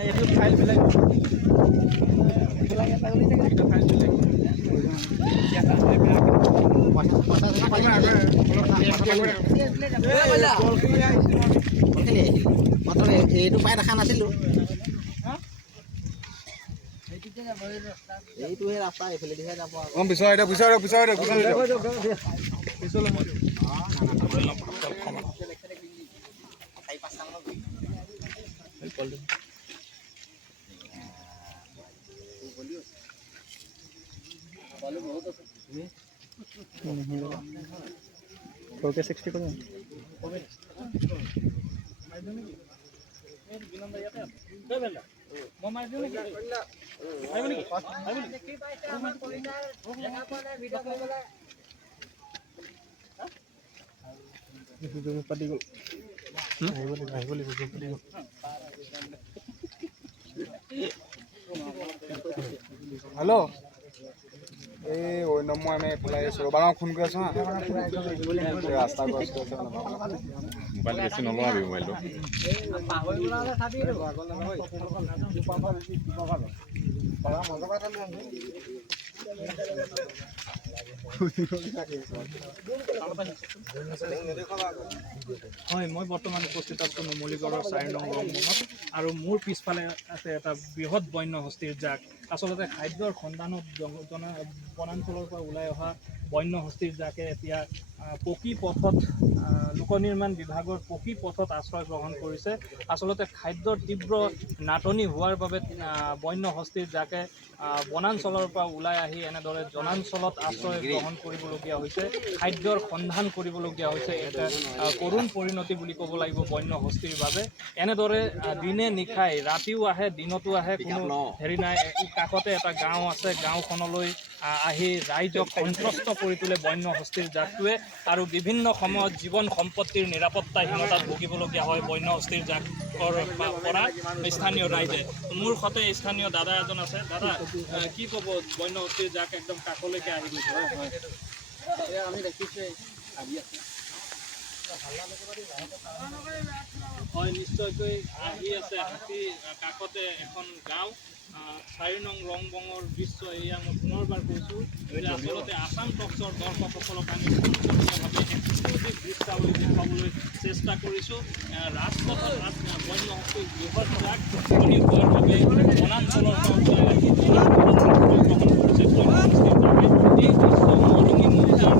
এইটো ফাইল বেলেগ এইটো পাই দেখা নাছিলো এইটোহে ৰাস্তা এইফালেদিহে যাব ओके 60 को हेलो ए ओइ नम्बर আমি এপ্লাই কৰিছো বাৰ ফোন কৰি আছো হা ৰাস্তা ক্ৰছ কৰি আছো মোবাইল বেছি নলৱাবি মোবাইলটো পাগল বলালে খাবি ৰে পাগল নহয় পাগল মজা হয় মই বৰ্তমান উপস্থিত আছো নুমলীগড়ৰ 4 নং ৰংমঙত আৰু মোৰ পিছফালে আছে এটা বৃহৎ বন্য হস্তীৰ জাক আচলতে খাদ্যৰ সন্ধানত বনাঞ্চলৰ পৰা ওলাই অহা বন্য হস্তীৰ জাকে এতিয়া পকী পথত লোক নিৰ্মাণ বিভাগৰ পকী পথত আশ্ৰয় গ্ৰহণ কৰিছে আচলতে খাদ্যৰ তীব্ৰ নাটনি হোৱাৰ বাবে বন্য হস্তীৰ জাকে বনাঞ্চলৰ পৰা ওলাই আহি এনেদৰে জনাঞ্চলত আশ্ৰয় গ্ৰহণ কৰিবলগীয়া হৈছে খাদ্যৰ সন্ধান কৰিবলগীয়া হৈছে এটা কৰুণ পৰিণতি বুলি ক'ব লাগিব বন্য হস্তীৰ বাবে এনেদৰে দিনে নিশাই ৰাতিও আহে দিনতো আহে কোনো হেৰি নাই কাষতে এটা গাঁও আছে গাঁওখনলৈ আহি ৰাইজক সন্ত্ৰস্ত কৰি তোলে বন্য হস্তীৰ জাকটোৱে আৰু বিভিন্ন সময়ত জীৱন সম্পত্তিৰ নিৰাপত্তাহীনতাত ভুগিবলগীয়া হয় বন্য হস্তীৰ জাকৰ পৰা স্থানীয় ৰাইজে মোৰ সতে স্থানীয় দাদা এজন আছে দাদা কি ক'ব বন্য হস্তীৰ জাক একদম কাষলৈকে আহি গৈছে আমি দেখিছে আহি আছে হয় নিশ্চয়কৈ আহি আছে হাতী কাষতে এখন গাঁও 4 নং ৰংবঙৰ দৃশ্য এয়া মই পুনৰবাৰ কৈছোঁ যে আচলতে আসাম টক্সৰ দৰ্শকসকলক আমি সম্পূৰ্ণভাৱে এক্সক্লুচিভ দৃশ্যাৱলী দেখুৱাবলৈ চেষ্টা কৰিছোঁ ৰাজপথত বন্য হস্তীৰ বৃহৎ জাক উপনী হোৱাৰ বাবে বনাঞ্চলৰ পৰা ওলাই আহি গ্ৰহণ কৰিছে বন্য হস্তীৰ জাকে এই দৃশ্য মৰঙী মহিলাৰ